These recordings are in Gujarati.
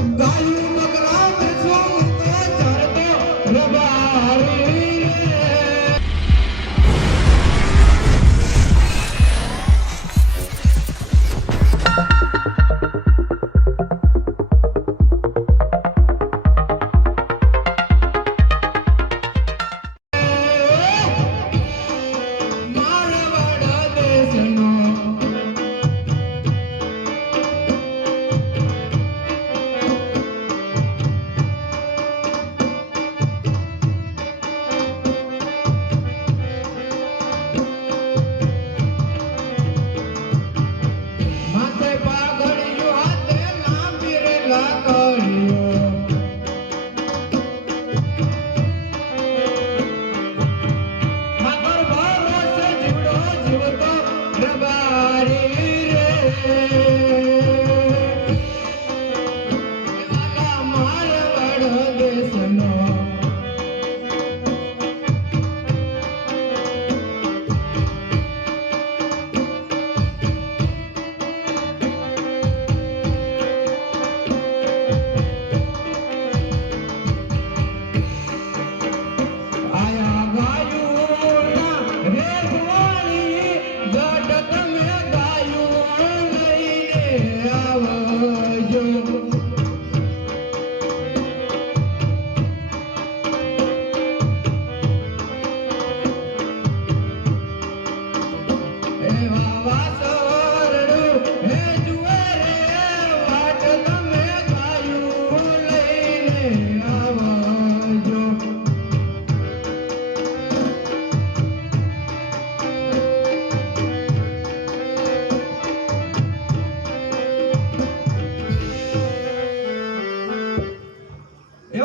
ગાયું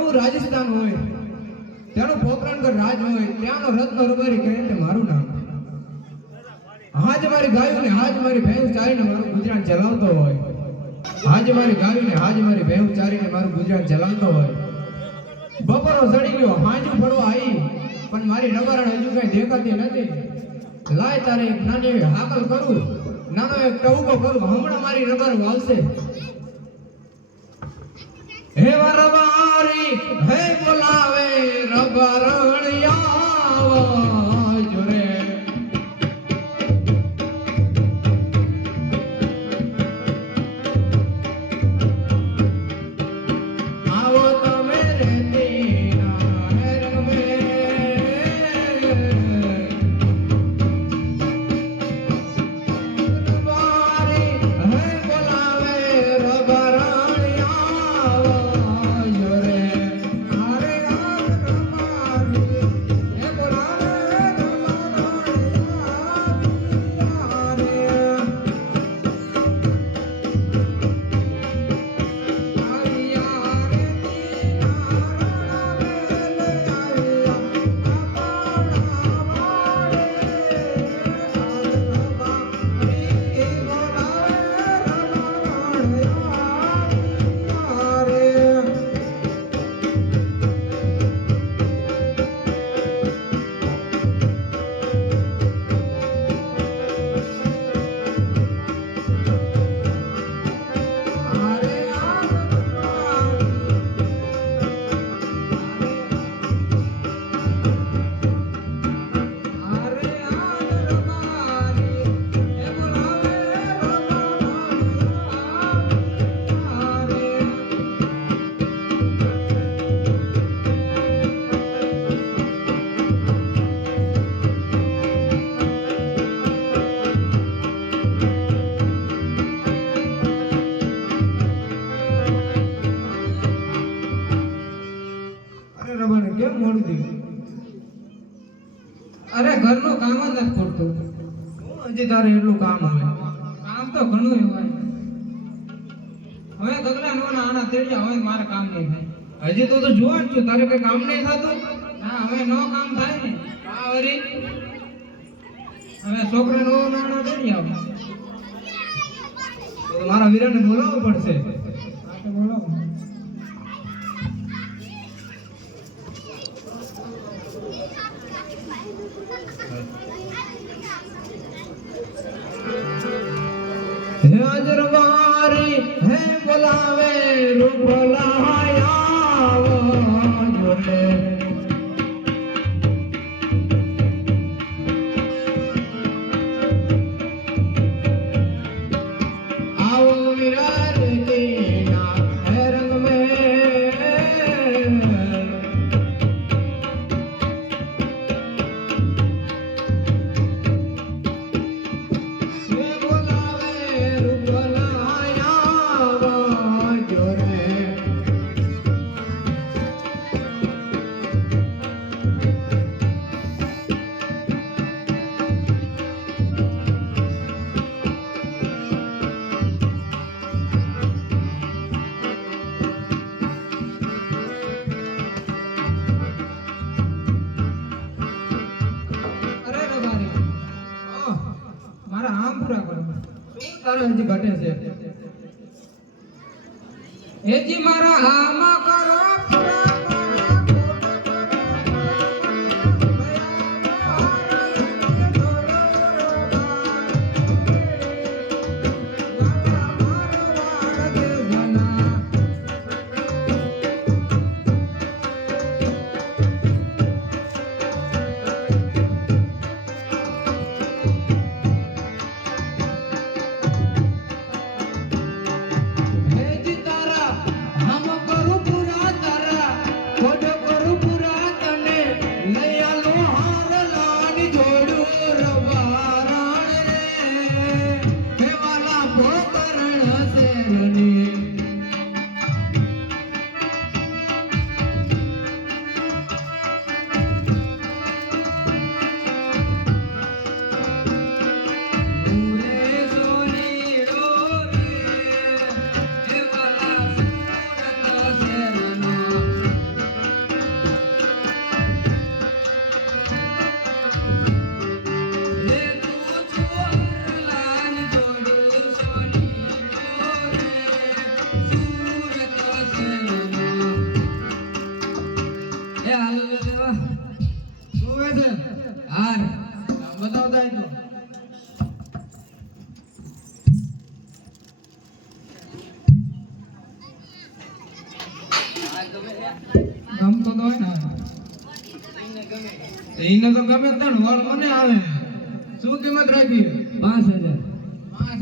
એવું રાજસ્થાન હોય, ત્યાંનો પોકરણગઢ રાજ હોય, ત્યાંનો રત્ન રબારી કહે એટલે મારું નામ. હાજ મારી ગાયું ને હાજ મારી ભેંસ ચારીને મારું ગુજરાન ચલાવતો હોય. હાજ મારી ગાયું ને હાજ મારી ભેંસ ચારીને મારું ગુજરાન ચલાવતો હોય. બપોરો ચડી ગયો, હાજુ પડવા આવી, પણ મારી રબારણ હજુ કઈ દેખાતી નથી. લાય તારે એક નાની એવી હાકલ કરું, નાનો એક ટવકો કરું, હમણાં મારી રબાર વાવશે. હે વરવારી હે બોલાવે હવે ગગલા નો ના, આના તેડિયા હવે મારે કામ નહીં થાય. હજી તો તો જોવા જ છું, તારે કઈ કામ નહીં થતું? ના, હવે નો કામ થાય ને. આ વરી. હવે છોકરા નો નાનો તેડિયા તો મારા વીરને બોલાવવું પડશે. હા તો બોલો હે મારી હે બોલાવે રૂપલા આવો જોડે. તારું હજી ઘટે છે. એજી મારા હામાં કરો.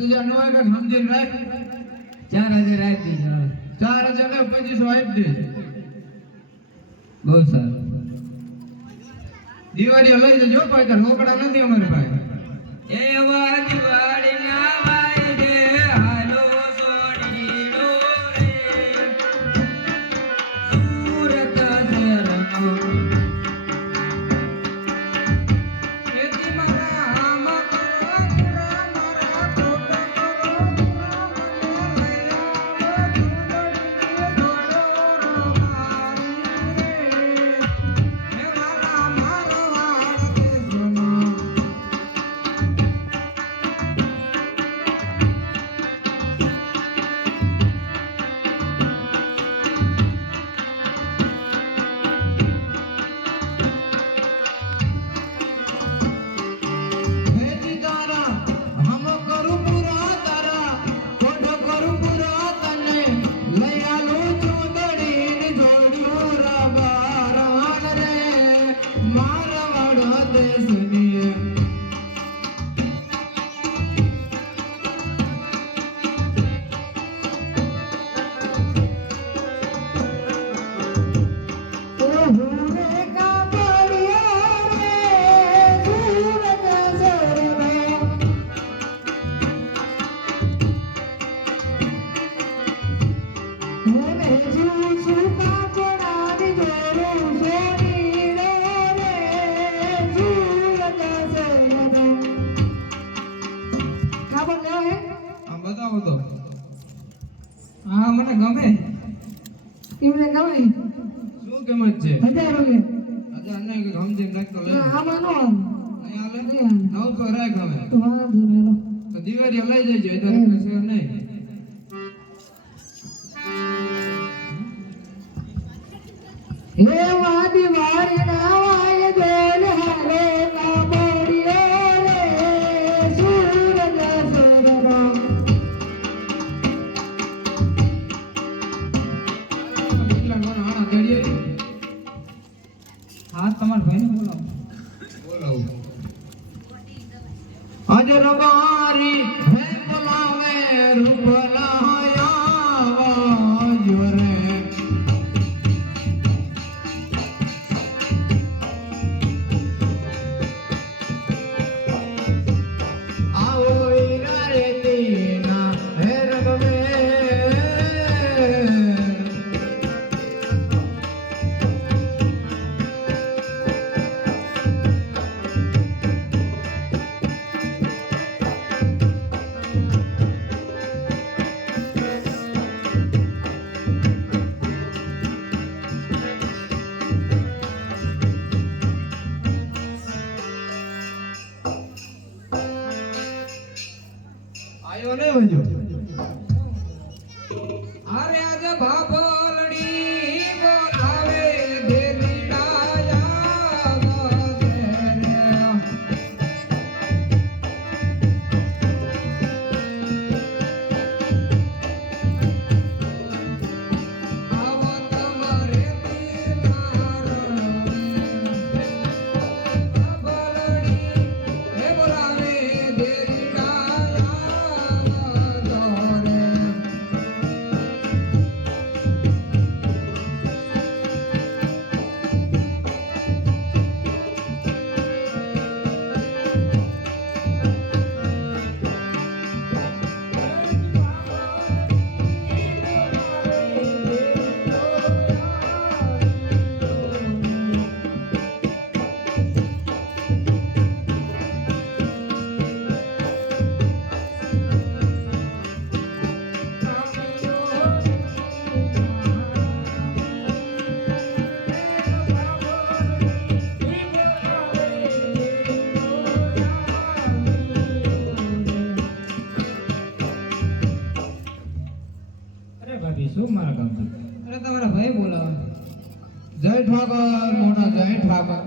બીજા ચાર હજાર આપી ચાર હજાર ને પચીસો આપી બહુ સારું. દિવાળીઓ લઈ જજો પાછળ રોકડા નથી અમારી પાસે. એ વાત કે નવ તો રાખ હવે. તો હા દીવારી હલાઈ જજો એટલે નહીં. આવ્યો નહીં હજુ શું મારા ગામથી અરે તમારા ભાઈ બોલાવે. જય ઠાકર મોટા જય ઠાકર.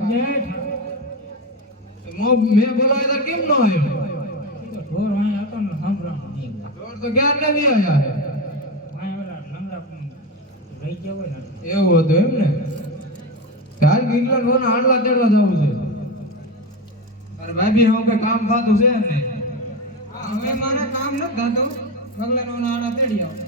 મો- મેં બોલાવ્યો તો કેમ ન આવ્યો? ઢોર અહીં હતો ને સાંભળા ઢોર તો ક્યાં ને નહીં આવ્યા? હે વાંય ઓલા લંગડા પણ લઈ ગયા ને. એવું હતું એમ ને? ચાર કિલો નો આડલા તેડવા જવું છે? અરે ભાભી હું કઈ કામ થતું છે ને હવે મારે કામ નથી થતું. પગલાનો આડા તેડી આવો.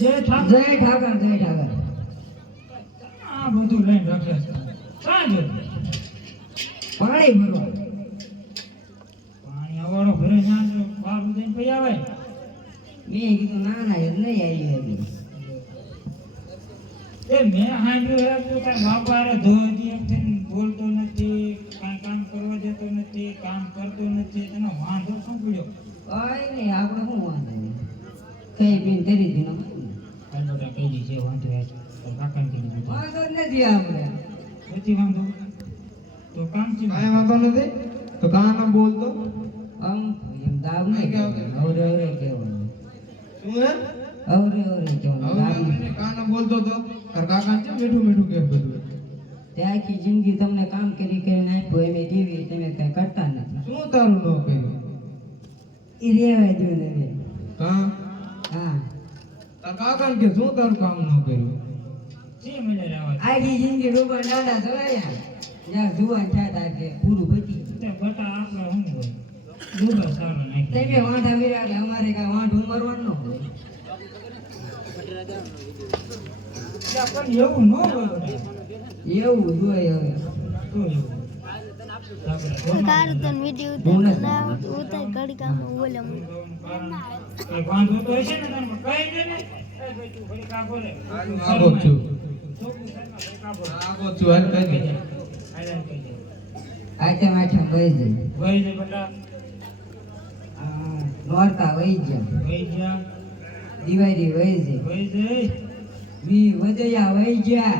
જય ઠાકર જય ઠાકર જય ઠાકર આ બધું લઈને રાખે છે સાંજે પાણી ભરવા પાણી અવાડો ભરે સાંજે બહાર ઉદઈને પી આવે મેં કીધું ના ના એ નહીં આવી હતી એ મેં સાંભળ્યું હે તું તારા બાપા હારે એમ થઈને બોલતો નથી કાંઈ કામ કરવા જતો નથી કામ કરતો નથી તેનો વાંધો શું પડ્યો કઈ નહીં આપણે શું વાંધો નહીં કઈ પીને કરી દીધું કહી દીધી વાંધો કાકાને કહી દીધું વાંધો જ નથી આપણે. નથી વાંધો? તો કામ કાંઈ વાંધો નથી? તો કાના બોલતો. આમ એમ દાવ નહીં. કહેવાનું. અવરે અવરે શું હે અવરે અવરે તો અવરે કાના બોલતો તો તાર કાકા છે મીઠું મીઠું કે બધું તે આખી જિંદગી તમને કામ કરી કરી નાખ્યો એમ દેવી તમે કઈ કરતા નથી. શું તારું ન કર્યું? ઈ રેવાય દો ને રે. કા? હા. તાર કાકા કે શું તારું કામ ન કર્યું? છે મળે રહેવા આખી જિંદગી રોબા દાડા ચડાયા જ્યાં જુવાન થયા કે પૂરું બચી ગયું. તે બટા આપણે હું હોય? દુબા સામે નાખી તમે વાંઢા મીરા કે અમારે કાંઈ વાંઢ ઉમરવાનું એવું ન એવું જ હોય હવે તો એવું કાર તન વિડિયો ઉતાર વહી જાય વહી જાય વહી ગયા વહી જા દિવાળી વહી જાય વી વધ્યા વહી ગયા.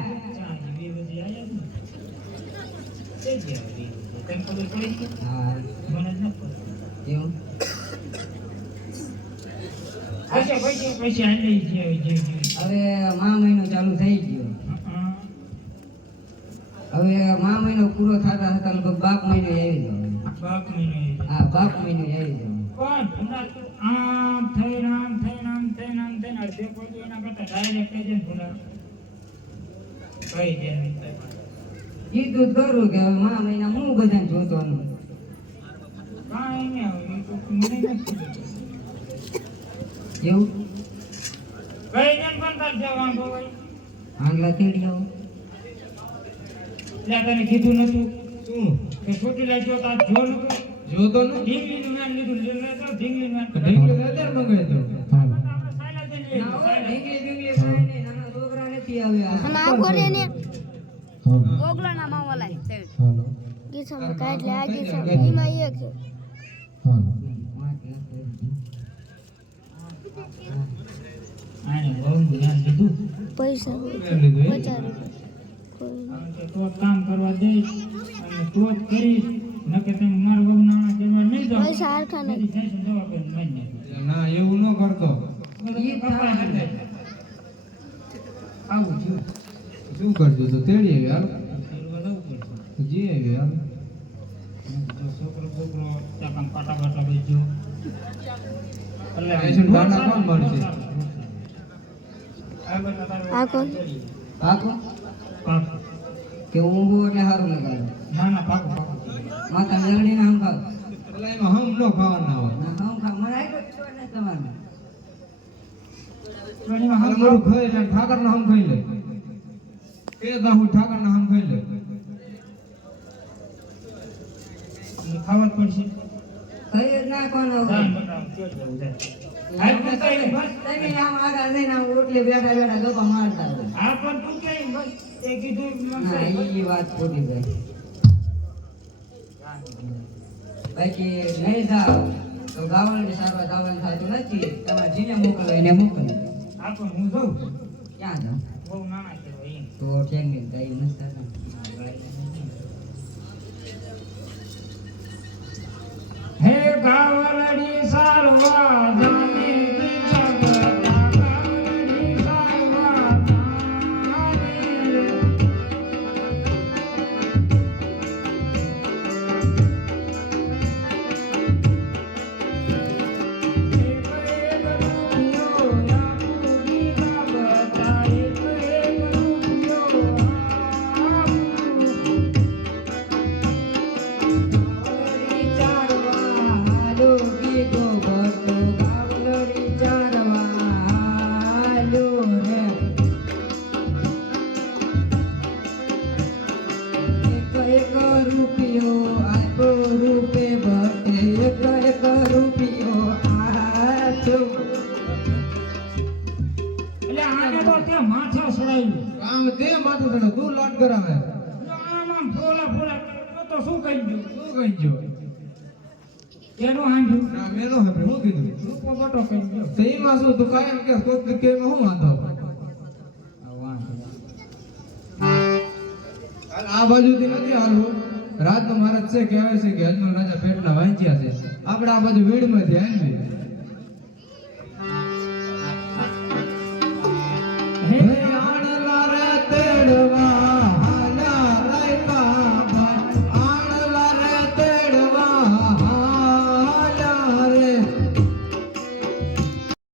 હવે મા મહિનો ચાલુ થઈ ગયો. હવે મા મહિનો પૂરો થતા થતા લગભગ બાપ મહિનો આવી જાવ બાપ મહિનો હા બાપ મહિનો આવી જાવ પણ ભૂંડા તું આમ થઈને આમ થઈને આમ થઈને આમ થઈને અડધે ને ને. કીધું કરું કે હવે મા મહિના હું બધાને જોતવાનું કાંઈ નહીં હવે તો મને નથી એવું? કહી દે પણ તાર જે હોય. આંગલા તેડી આવો? એટલે તને કીધું નતું શું? કે છૂટી લાગ્યો જો જોતો નથી નામ લીધું નામ ઢીંગલી. ના હોય, ઢીંગલી છોકરા નથી આ કરે ને ગોગલા ના મામા લાય હાલો. ગીસમ કાઢલે આ ગીસમ એમાં એક છે. હાલો. આને બહુ ધ્યાન દીધું પૈસા કે તો કામ કરવા દઈશ અને તો જ કરીશ. નકે તમે મારા બહુ નાણા કરવા નહીં જાઓ. પૈસા હરખા નહીં. ના એવું ન કરતો. આવું થયું. શું કરજો? તો તેડી આવી હાલ. જી આવી હાલ. જો છોકરો ત્યાં કામ પાટા બાટા બેજો એટલે દાણા કોણ? મળશે? આ કોણ. કે ઊંઘું એટલે સારું લગાવે ના ના પાકું પાકું માતા આમ ખાવ એટલે એમાં હમ ન ખાવાના હોય. ના ખાવ ખાવ મને છો ને તમારે. ચોરીમાં હાલ મારું ખાઈ એટલે ઠાકર ના હમ લે. એ ગાહુ ઠાકર લે. પડશે કઈ ના બાકી નહીં જાઓ. તો ગાવાની સારવાર જવાનું થતું નથી. તમારે જીને મોકલો એને મોકલો હા પણ હું જઉં ક્યાં જાઓ બહુ નાના કહેવાય તો ઠેક ગઈ મસ્ત હે ગાવલડી સારવા શું ના. કીધું? શું તું કાયમ કે કોક કે વાંધો? આ બાજુ થી નથી હાલવું. રાજનો મહારાજ છે કહેવાય છે કે અજમલ રાજા પેટના વાંચ્યા છે. આપણે આ બાજુ વીડમાંથી આવીએ.